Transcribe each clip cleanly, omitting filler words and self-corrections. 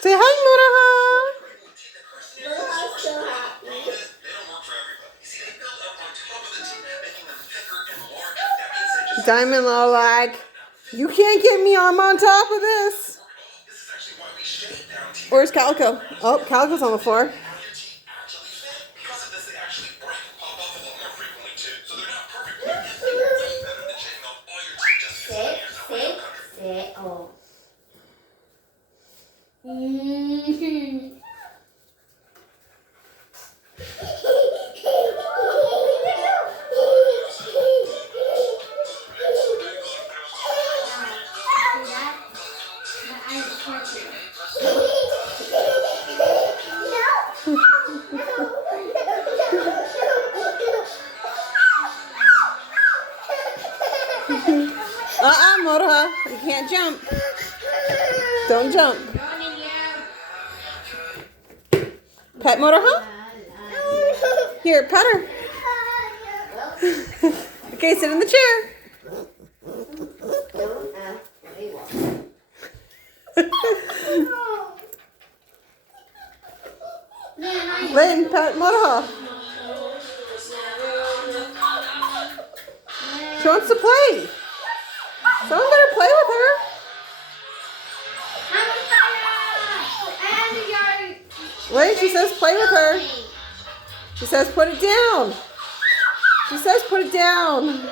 Say hi, Moraha's so happy. Moraha. Diamond Lilac. You can't get me. I'm on top of this. Where's Calico? Oh, Calico's on the floor. Sit. Oh. Moraha. You can't jump. Don't jump. Pet Moraha? Here, pet her. Okay, sit in the chair. Lynn, pet Moraha. She wants to play. Someone better play with her. Wait, she says play with her. She says put it down. She says put it down.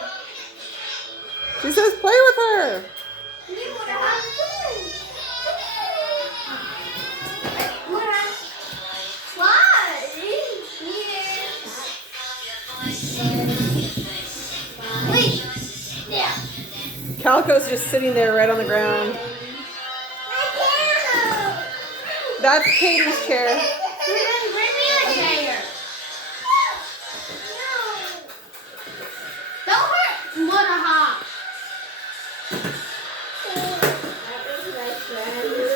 She says play with her. Calico's just sitting there right on the ground. That's Katie's chair. Bring me a chair. Don't hurt Moraha.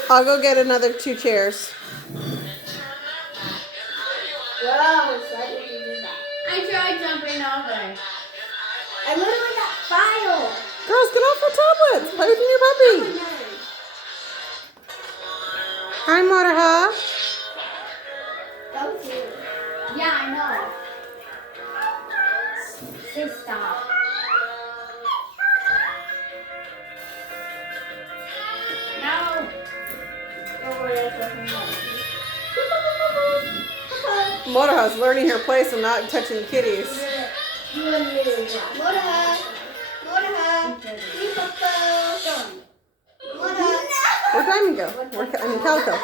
I'll go get another 2 chairs. I tried jumping over. I literally got file. Girls, get off the tablets. Play with your puppy. Hi, Moraha. That was you. Yeah, I know. Stop. No. Moraha's learning her place and not touching the kitties. Moraha. Where'd Diamond go? Calico.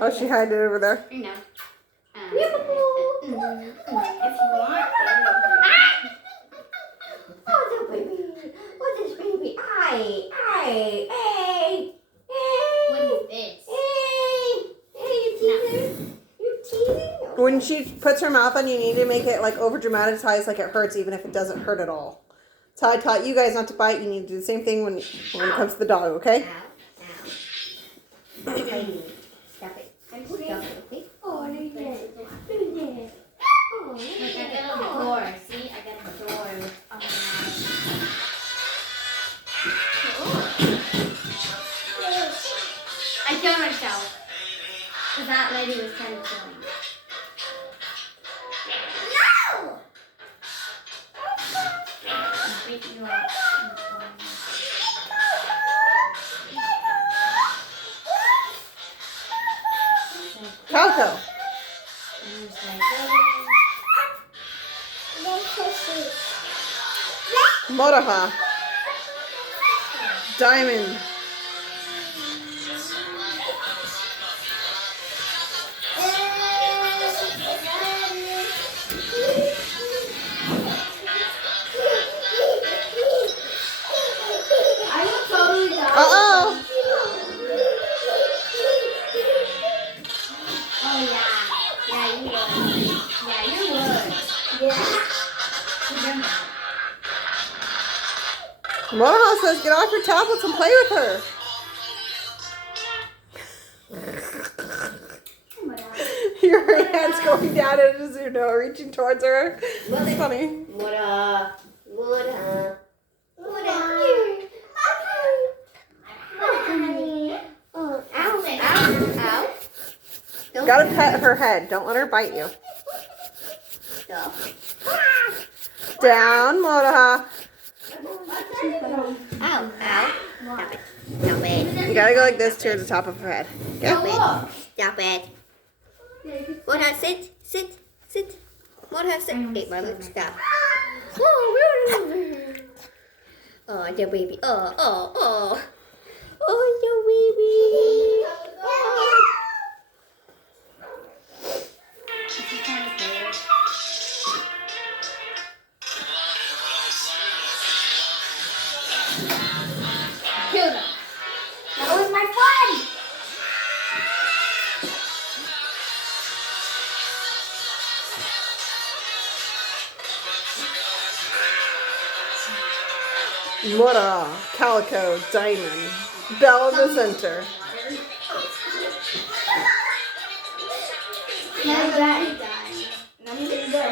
Oh, she hid it over there. No. If you want. Oh, the baby. What's this baby? Hey. What is this? Hey, you teasing? You teasing? When she puts her mouth on, you need to make it like over dramatized, like it hurts, even if it doesn't hurt at all. That's how I taught you guys not to bite. You need to do the same thing when it comes to the dog, okay? Ow. Stop it. Stop it, okay? Oh, no, you did. Oh, Look, I got a door. See, I got a door. I killed myself. Because that lady was trying to kill me. No! I'm freaking you out. Calico. Moraha. Diamond. Uh-oh. Oh, yeah. Yeah, you would. Yeah, you would. Yeah. Moraha says get off your tablets and play with her. Your hand's going down and it is, you know, reaching towards her. It's funny. Gotta pet her head. Don't let her bite you. Stop. Down, Moraha. Ow, ow. Stop it. Stop it. You gotta go like this to the top of her head. Stop it. Stop it. Moraha, sit. Sit. Sit. Moraha, sit. Okay, Mama, stop. Oh, the baby. Oh. Oh, the baby. Oh. Kill them. That was my fun. Mora, Calico, Diamond, Belle in the center. Now that I'm gonna go.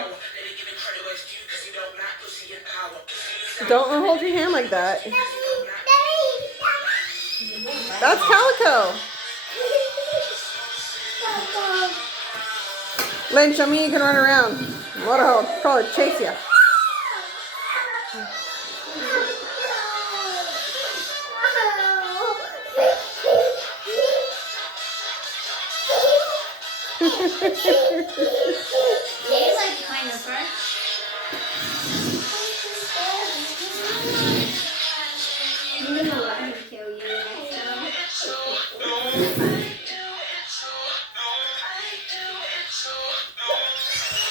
Don't hold your hand like that. That's Calico. Lynn, show me you can run around. Mora will probably chase you. They like kind of her. I'm gonna let him kill you next time.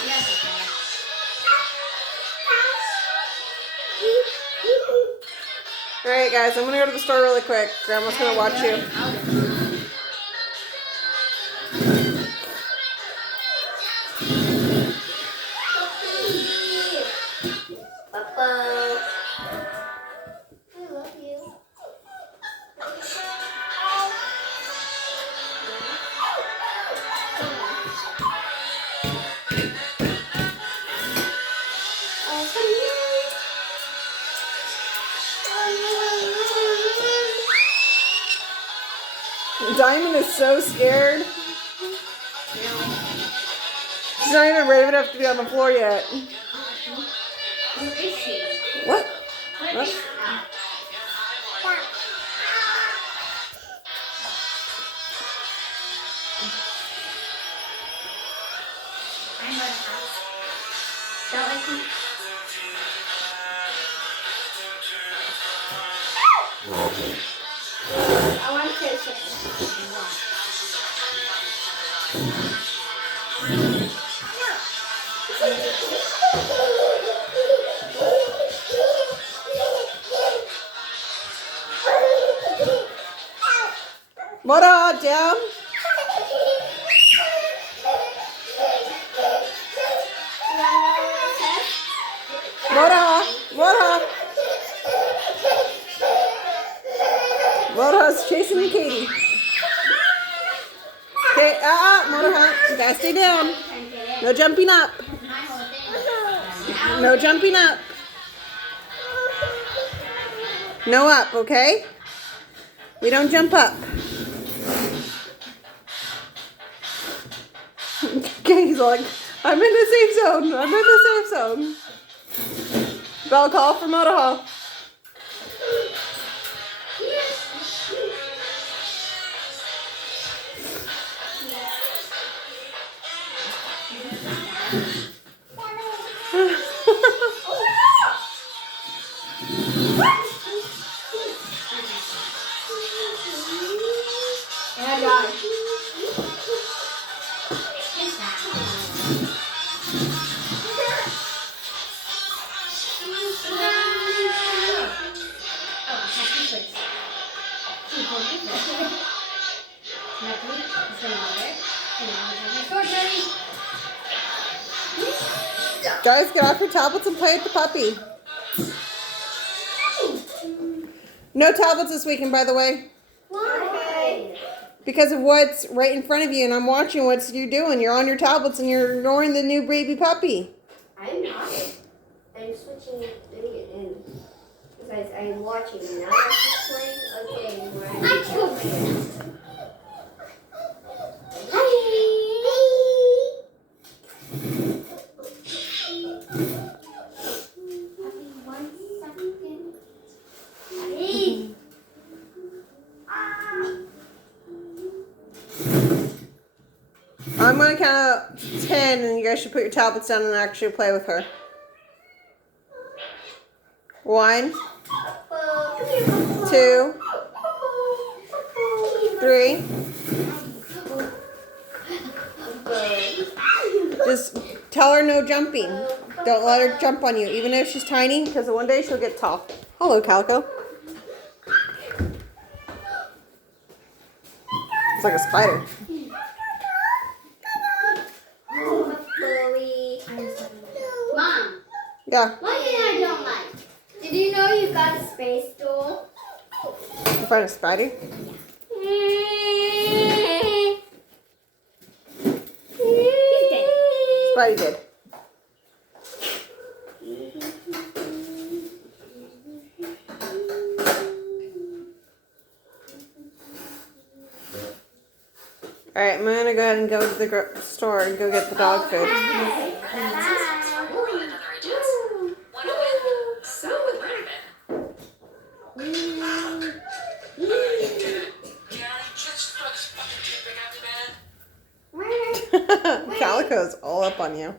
Yes, okay. Alright guys, I'm gonna go to the store really quick. Grandma's gonna watch you. Papa. I love you. Diamond is so scared. She's not even brave enough to be on the floor yet. Where is she? What? Where is she? I'm gonna have. Don't like me. I want to say Mora, down. Mora. Mora's chasing Katie. Okay, Mora, you gotta stay down. No jumping up. No jumping up. No up, okay? We don't jump up. Katie's like, I'm in the safe zone. I'm in the safe zone. Bell call for Motorhall. Guys, get off your tablets and play with the puppy. No tablets this weekend, by the way. Why? Because of what's right in front of you, and I'm watching what you're doing. You're on your tablets and you're ignoring the new baby puppy. I'm not. I'm switching it in. Because I'm watching. Now I'm just playing a game where I'm I'm gonna count out 10, and you guys should put your tablets down and actually play with her. 1, 2, 3. Just tell her no jumping. Don't let her jump on you, even if she's tiny, because one day she'll get tall. Hello, Calico. It's like a spider. Mom, Yeah. one thing I don't like. Did you know you got a space doll? You find a spider? He's dead. Spidey did. Alright, I'm gonna go ahead and go to the store and go get the dog food. Bye. Calico's all up on you.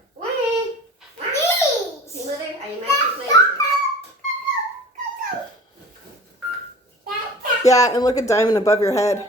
Yeah, and look at Diamond above your head.